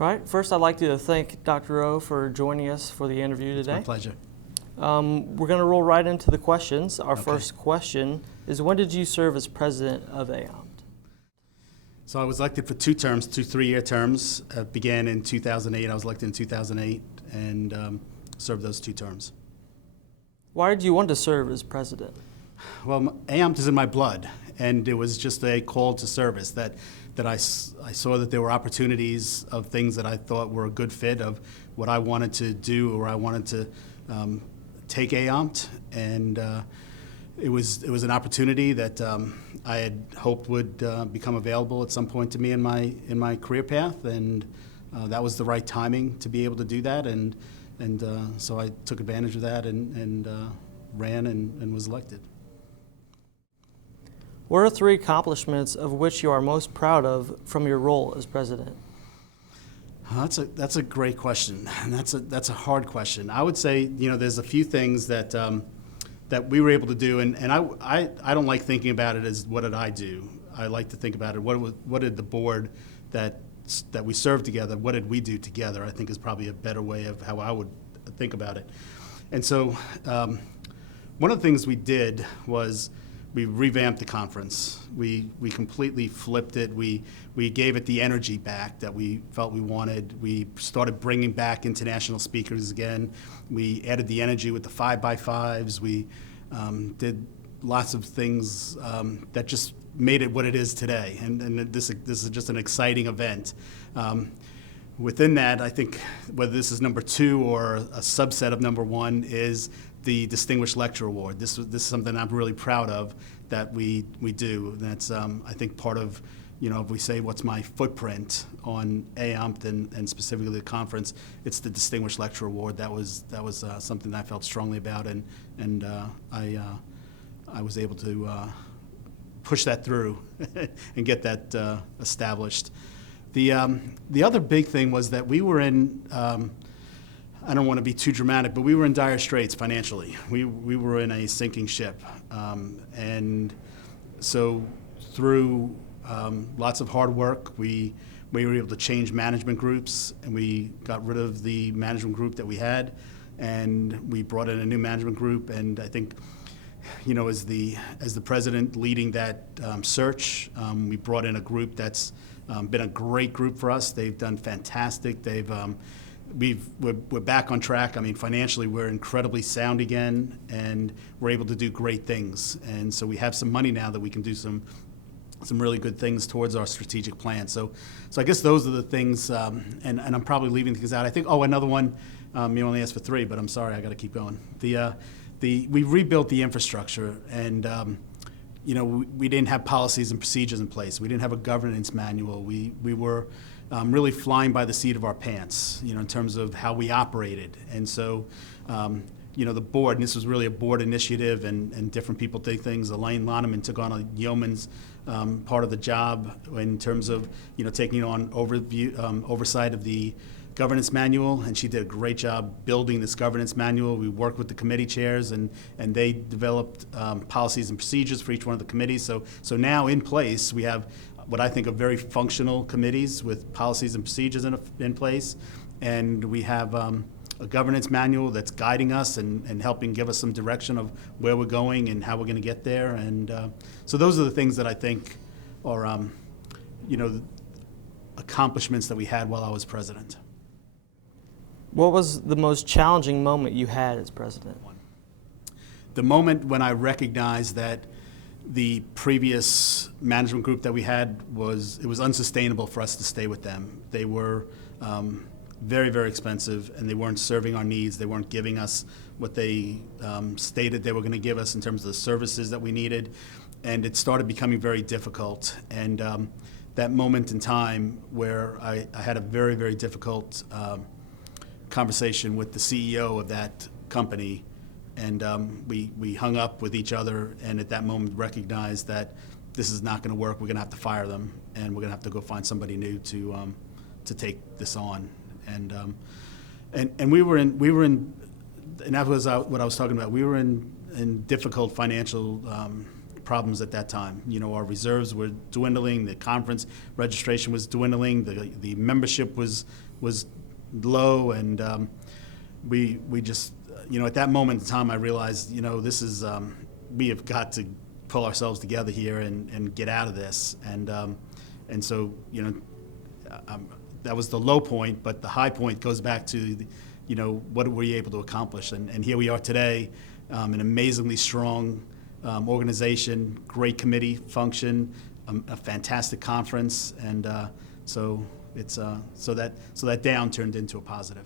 All right, first I'd like to thank Dr. Rowe for joining us for the interview today. My pleasure. We're going to roll right into the questions. Our Okay. first question is, when did you serve as president of AOMT? So I was elected for 2 terms, 2 3-year terms. Began in 2008. I was elected in 2008 and served those 2 terms. Why did you want to serve as president? Well, AOMT is in my blood, and it was just a call to service that I saw that there were opportunities of things that I thought were a good fit of what I wanted to do or I wanted to take AOMT, and it was an opportunity that I had hoped would become available at some point to me in my career path, and that was the right timing to be able to do that, and so I took advantage of that and ran and was elected. What are 3 accomplishments of which you are most proud of from your role as president? That's a great question, and that's a hard question. I would say, there's a few things that that we were able to do, and I don't like thinking about it as what did I do. I like to think about it, what did the board that we served together, what did we do together, I think is probably a better way of how I would think about it. And so one of the things we did was we revamped the conference. We completely flipped it. We gave it the energy back that we felt we wanted. We started bringing back international speakers again. We added the energy with the 5x5s. We did lots of things that just made it what it is today. And this is just an exciting event. Within that, I think whether this is number 2 or a subset of number 1 is the Distinguished Lecturer Award. This is something I'm really proud of that we do. That's I think part of, if we say what's my footprint on AOMT and specifically the conference, it's the Distinguished Lecturer Award. That was something that I felt strongly about, and I was able to push that through and get that established. The other big thing was that we were in, I don't want to be too dramatic, but we were in dire straits financially. We were in a sinking ship. And so through lots of hard work, we were able to change management groups, and we got rid of the management group that we had, and we brought in a new management group. And I think, as the president leading that search, we brought in a group that's been a great group for us. They've done fantastic. We're back on track. I mean, financially, we're incredibly sound again, and we're able to do great things. And so we have some money now that we can do some really good things towards our strategic plan. So I guess those are the things, and I'm probably leaving things out. I think, another one, you only asked for 3, but I'm sorry, I got to keep going. We rebuilt the infrastructure, and we didn't have policies and procedures in place. We didn't have a governance manual. We were really flying by the seat of our pants, in terms of how we operated. And so, the board, and this was really a board initiative, and different people did things. Elaine Loneman took on a yeoman's part of the job in terms of, taking on oversight of the governance manual, and she did a great job building this governance manual. We worked with the committee chairs, and they developed policies and procedures for each one of the committees. So now in place, we have what I think are very functional committees with policies and procedures in place, and we have a governance manual that's guiding us and helping give us some direction of where we're going and how we're going to get there. And so those are the things that I think are, accomplishments that we had while I was president. What was the most challenging moment you had as president? The moment when I recognized that the previous management group that we had it was unsustainable for us to stay with them. They were very, very expensive, and they weren't serving our needs. They weren't giving us what they stated they were going to give us in terms of the services that we needed, and it started becoming very difficult. And that moment in time where I had a very, very difficult conversation with the CEO of that company, and we hung up with each other, and at that moment recognized that this is not going to work. We're going to have to fire them, and we're going to have to go find somebody new to take this on. And we were in, and that was what I was talking about. We were in difficult financial problems at that time. Our reserves were dwindling, the conference registration was dwindling, the membership was low, and we just, at that moment in time, I realized, this is, we have got to pull ourselves together here and get out of this. And so, that was the low point, but the high point goes back to, what were we able to accomplish? And here we are today, an amazingly strong organization, great committee function, a fantastic conference, and so it's so that down turned into a positive.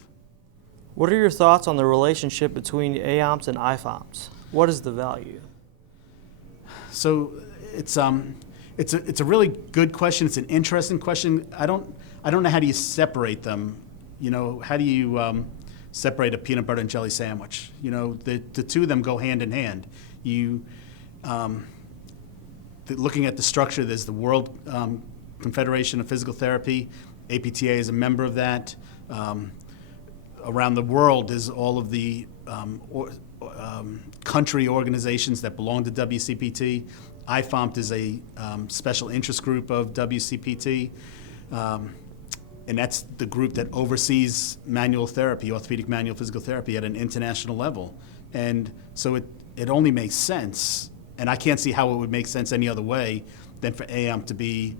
What are your thoughts on the relationship between AOMPS and IFOMPS? What is the value? So it's a really good question. It's an interesting question. I don't know, how do you separate them? How do you separate a peanut butter and jelly sandwich? The two of them go hand in hand. Looking at the structure, there's the World Confederation of Physical Therapy. APTA is a member of that. Around the world is all of the country organizations that belong to WCPT. IFOMPT is a special interest group of WCPT, and that's the group that oversees manual therapy, orthopedic manual physical therapy at an international level. And so it only makes sense, and I can't see how it would make sense any other way than for AOMPT to be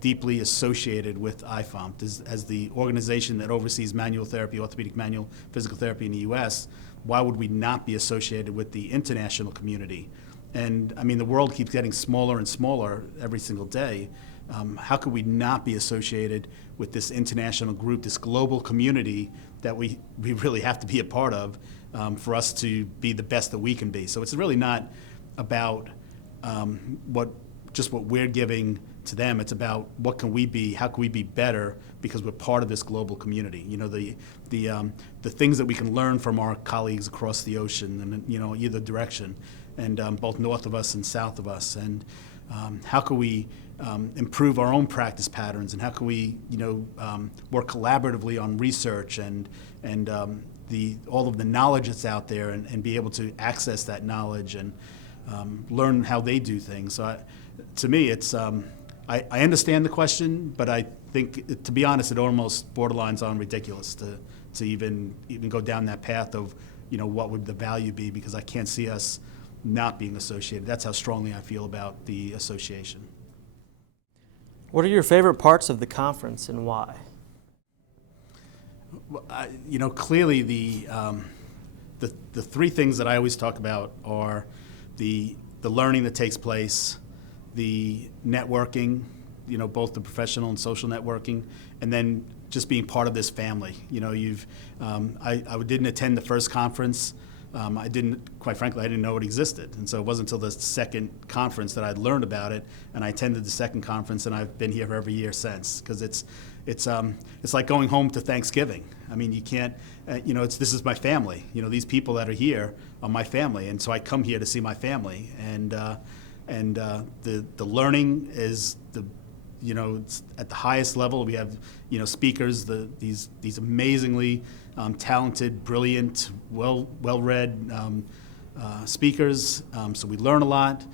deeply associated with IFOMPT as the organization that oversees manual therapy, orthopedic manual physical therapy in the U.S. Why would we not be associated with the international community? And I mean, the world keeps getting smaller and smaller every single day. How could we not be associated with this international group, this global community that we really have to be a part of for us to be the best that we can be? So it's really not about what we're giving to them. It's about what can we be, how can we be better because we're part of this global community. The things that we can learn from our colleagues across the ocean and either direction, and both north of us and south of us, and how can we improve our own practice patterns, and how can we work collaboratively on research and all of the knowledge that's out there, and be able to access that knowledge and learn how they do things. So to me, it's I understand the question, but I think, to be honest, it almost borderlines on ridiculous to even go down that path of what would the value be, because I can't see us not being associated. That's how strongly I feel about the association. What are your favorite parts of the conference and why? Well, clearly the three things that I always talk about are the learning that takes place, the networking, both the professional and social networking, and then just being part of this family. I didn't attend the first conference. Quite frankly, I didn't know it existed. And so it wasn't until the second conference that I'd learned about it, and I attended the second conference, and I've been here for every year since, because it's like going home to Thanksgiving. I mean, you can't, this is my family. These people that are here are my family, and so I come here to see my family. And the learning is it's at the highest level. We have speakers, these amazingly talented, brilliant, well-read speakers. So we learn a lot.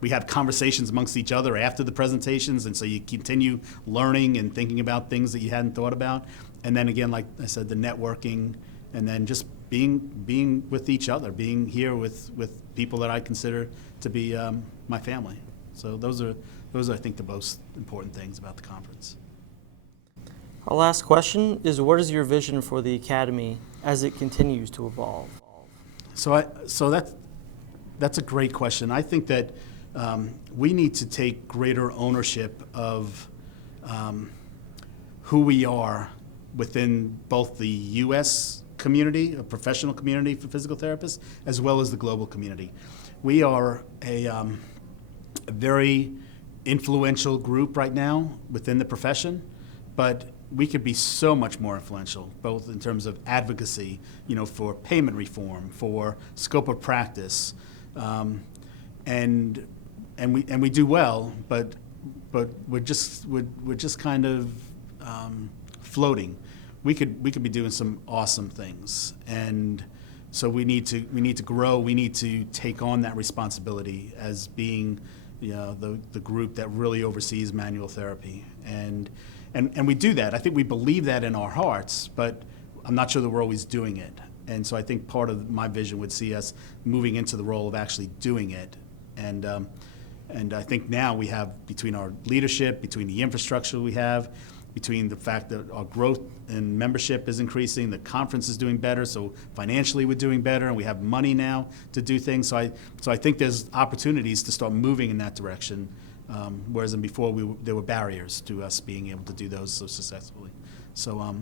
We have conversations amongst each other after the presentations, and so you continue learning and thinking about things that you hadn't thought about. And then again, like I said, the networking, and then just being with each other, being here with people that I consider to be my family. So those are, I think, the most important things about the conference. Our last question is, what is your vision for the Academy as it continues to evolve? So that's a great question. I think that we need to take greater ownership of who we are within both the U.S. community, a professional community for physical therapists, as well as the global community. We are a very influential group right now within the profession, but we could be so much more influential, both in terms of advocacy, for payment reform, for scope of practice, and we do well, but we're just kind of floating. We could be doing some awesome things, and So we need to grow. We need to take on that responsibility as being, the group that really oversees manual therapy, and we do that. I think we believe that in our hearts, but I'm not sure that we're always doing it. And so I think part of my vision would see us moving into the role of actually doing it. And I think now we have, between our leadership, between the infrastructure we have, between the fact that our growth and membership is increasing, the conference is doing better, so financially we're doing better, and we have money now to do things. So I think there's opportunities to start moving in that direction, whereas before there were barriers to us being able to do those so successfully. So,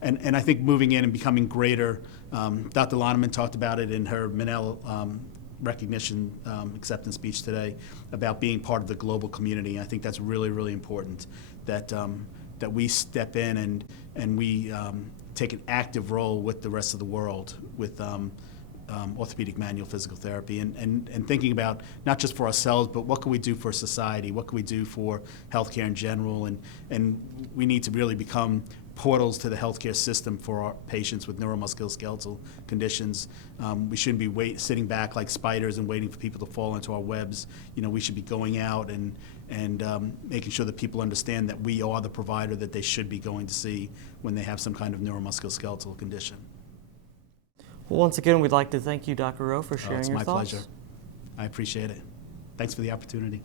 and I think moving in and becoming greater, Dr. Loneman talked about it in her Manel recognition acceptance speech today about being part of the global community. I think that's really, really important, that we step in and we take an active role with the rest of the world with orthopedic manual physical therapy, and thinking about not just for ourselves, but what can we do for society, what can we do for healthcare in general, and we need to really become portals to the healthcare system for our patients with neuromusculoskeletal conditions. We shouldn't be sitting back like spiders and waiting for people to fall into our webs. We should be going out and making sure that people understand that we are the provider that they should be going to see when they have some kind of neuromusculoskeletal condition. Well, once again, we'd like to thank you, Dr. Rowe, for sharing It's your my thoughts. pleasure. I appreciate it. Thanks for the opportunity.